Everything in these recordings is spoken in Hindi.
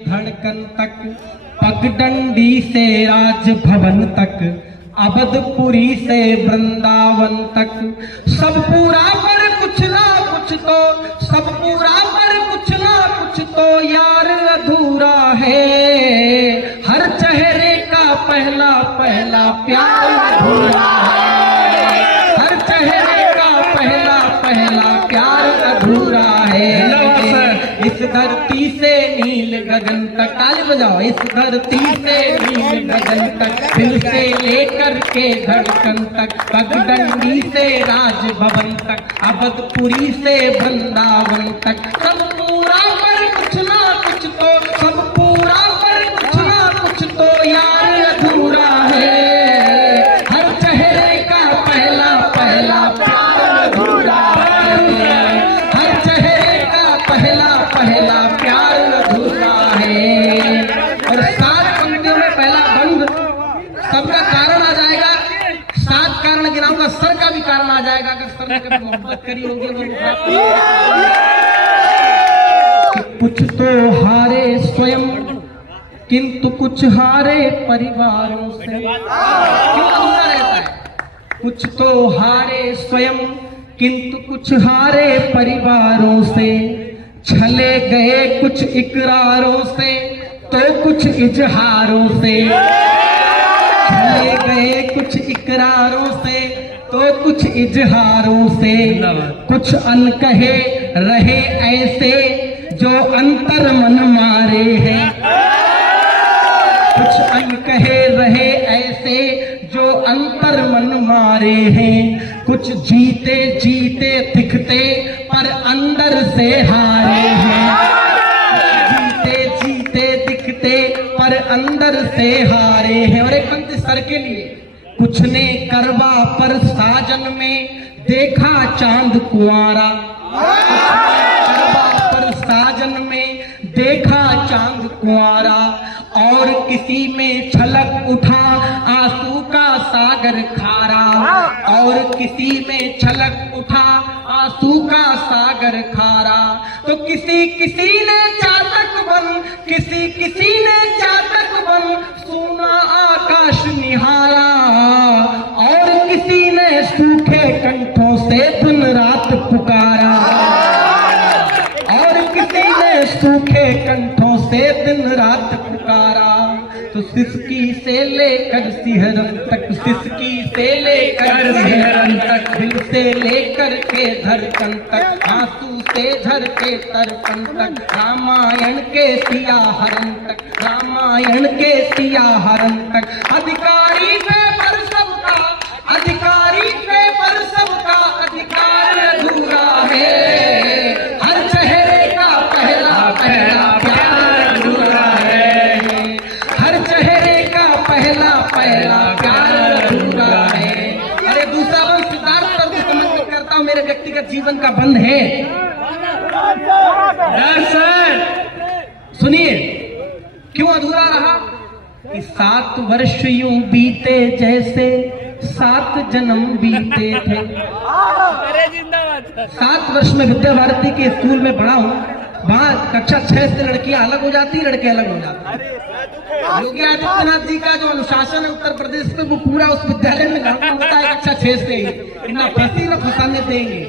धड़कन तक, पगडंडी से राजभवन तक, अवधपुरी से वृंदावन तक, सब पूरा पर कुछ ना कुछ तो, सब पूरा पर कुछ ना कुछ तो यार अधूरा है। हर चेहरे का पहला पहला प्यार अधूरा है, हर चेहरे का पहला पहला प्यार अधूरा है। इस धरती से नील गगन तक, ताली बजाओ, इस धरती से नील गगन तक, दिल से लेकर के धड़कन तक, पगडंडी से राजभवन तक, अवधपुरी से वृंदावन तक, सब पूरा पर कुछ ना कुछ तो, सब पूरा पर कुछ ना कुछ तो यार अधूरा है। हर चेहरे का पहला पहला प्यार अधूरा है, हर चेहरे का पहला पहला प्यार अधूरा है। और 7 पंक्तियों में पहला बंद सबका कारण आ जाएगा, 7 कारण गिनाऊंगा, सर का भी कारण आ जाएगा। अगर सर ने कभी मोहब्बत करी होगी कुछ तो हारे स्वयं किंतु कुछ हारे परिवारों से, क्यों अधूरा रहता है? कुछ तो हारे स्वयं किंतु कुछ हारे परिवारों से, छले गए कुछ इकरारों से तो कुछ इजहारों से, छले गए कुछ इकरारों से तो कुछ इजहारों से, कुछ अनकहे रहे ऐसे जो अंतर मन मारे हैं, कुछ अनकहे रहे ऐसे जो अंतर मन मारे हैं, कुछ जीते जीते दिखते पर अंदर से हारे हैं, जीते जीते दिखते पर अंदर से हारे हैं। और एक पंक्ति सर के लिए, कुछ ने करवा पर साजन में देखा चांद कुंवारा, करवा पर साजन में देखा चांद कुंवारा, और किसी में छलक उठा आंसू का सागर खारा, और किसी में छलक उठा आंसू का सागर खारा। तो किसी किसी ने चातक बन, किसी किसी ने चातक बन सोना आकाश निहारा, और किसी ने सूखे कंठों से दिन रात पुकारा, और किसी ने सूखे कंठों से दिन रात पुकारा। तो सिसकी से लेकर सिहरन तक, सिसकी से लेकर सिहरन तक, दिल से लेकर के धड़कन तक, आंसू से झर के तर्पण तक, रामायण के सियाहरण तक, रामायण के सियाहरण तक, अधिकारी पे पर सबका, अधिकारी पे पर सबका अधिकार अधूरा है। हर चेहरे का पहला पहला प्यार अधूरा है, हर चेहरे का पहला पहला प्यार अधूरा है। अरे दूसरा बंद सिद्धार्थ सर को समर्पित करता हूँ, मेरे व्यक्तिगत जीवन का बंद है। सर सुनिए, क्यों अधूरा रहा? कि 7 वर्ष यूं बीते जैसे 7 जन्म बीते थे। 7 वर्ष में विद्या भारती के स्कूल में पढ़ा हूँ, वहाँ कक्षा 6 से लड़कियां अलग हो जाती, लड़के अलग हो जाते। योगी आदित्यनाथ जी का जो अनुशासन है उत्तर प्रदेश में, वो पूरा उस विद्यालय में लागू होता है कक्षा 6 से ही, इतना फंसी न फंसाने देंगे।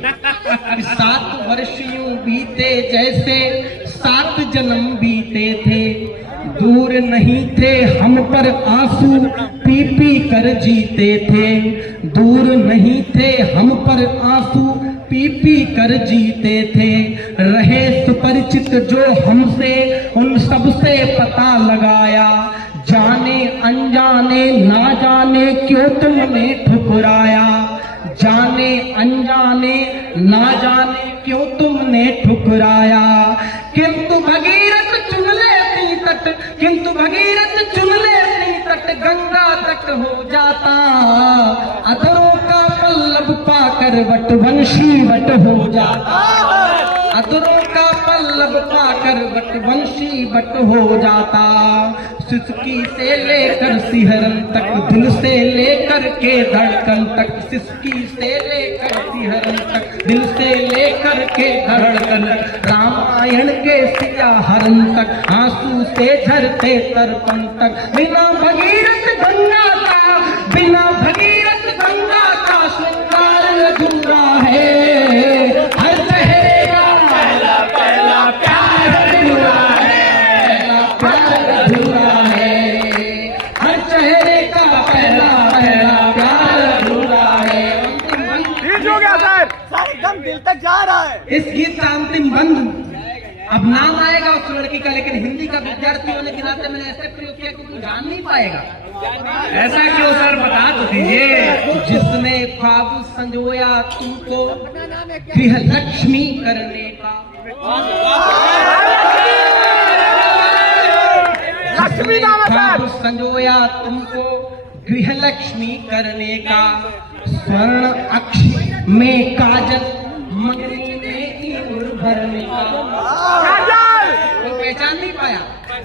7 वर्ष यूं बीते जैसे 7 जन्म बीते थे, दूर नहीं थे हम पर आंसू पी पी कर जीते थे, दूर नहीं थे हम पर आंसू पी पी कर जीते थे, रहे सुपरिचित जो हमसे उन सब से पता लगाया, जाने अनजाने ना जाने क्यों तुमने ठुकराया, जाने अनजाने ना जाने क्यों तुमने ठुकराया। किंतु भगीरथ चुन लेती तट, किंतु भगीरथ चुन लेती तट, गंगा तक हो जाता, अधरों का पल्लव पाकर वटवंशी वट हो जाता, अधरों का पल्लव पाकर वटवंशी वट हो जाता। सिसकी से लेकर सिहरन तक, दिल से लेकर के धड़कन तक, सिसकी से लेकर सिहरन तक, दिल से लेकर के धड़कन, रामायण के सिया हरण तक, आंसू से झरते तर्पण तक, बिना भगीरथ गंगा का, बिना भगीरथ गंगा का श्रृंगार अधूरा है। हर चेहरे का पहला पहला प्यार अधूरा है, प्यार अधूरा है। हर चेहरे का पहला पहला प्यार अधूरा है। हो गया सर, एकदम दिल तक जा रहा है। इस गीत का अंतिम बंद अब नाम आएगा उस लड़की का, लेकिन हिंदी का विद्यार्थी होने के नाते मैंने ऐसे प्रयोग किया कि तू जान नहीं पाएगा। ऐसा क्यों सर, बता तो दीजिए। जिसने ख्वाब संजोया तुमको गृह लक्ष्मी करने का, लक्ष्मी नाम है ख्वाब सर। संजोया तुमको गृह लक्ष्मी करने का, स्वर्ण अक्ष में काजल, मंगनी में इत्र भरने का। वो पहचान नहीं पाया।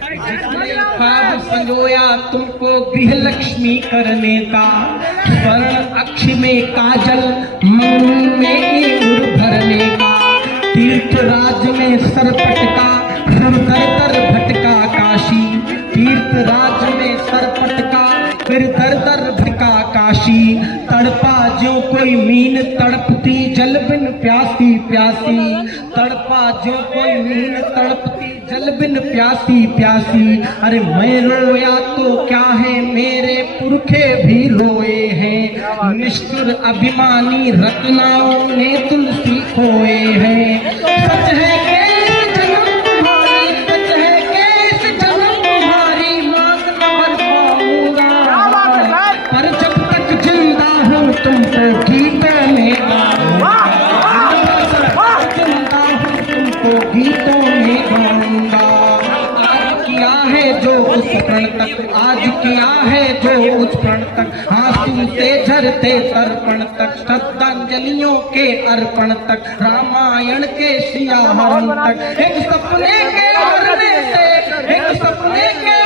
जिसने ख्वाब संजोया तुमको गृह लक्ष्मी करने का, स्वर्ण अक्ष में काजल, मंगनी में इत्र भरने का, तीर्थ राज में सरपटका, फिर दर दर भटका काशी, तीर्थ राज में सरपटका, फिर दर दर भटका काशी, तड़पा जो कोई मीन तड़पती जल बिन प्यासी प्यासी, तड़पा जो कोई मीन तड़पती जल बिन प्यासी प्यासी। अरे मैं रोया तो क्या है, मेरे पुरखे भी रोए हैं, निष्ठुर अभिमानी रत्नाओं ने तुलसी खोए हैं। सच है कि इस जन्म तुम्हारी, सच है कि इस जन्म तुम्हारी मांग न भर पाऊंगा, पर जब तक जिंदा हूँ तुमको गीतों में गाऊंगा, जिंदा हूँ तुमको गीतों में गाऊंगा। आज किया है जो उस प्रण तक, आज किया है जो उस प्रण तक, आंसू से झरते तर्पण तक, श्रद्धांजलियों के अर्पण तक, रामायण के सिया हरण तक, एक सपने के मरने से, एक सपने के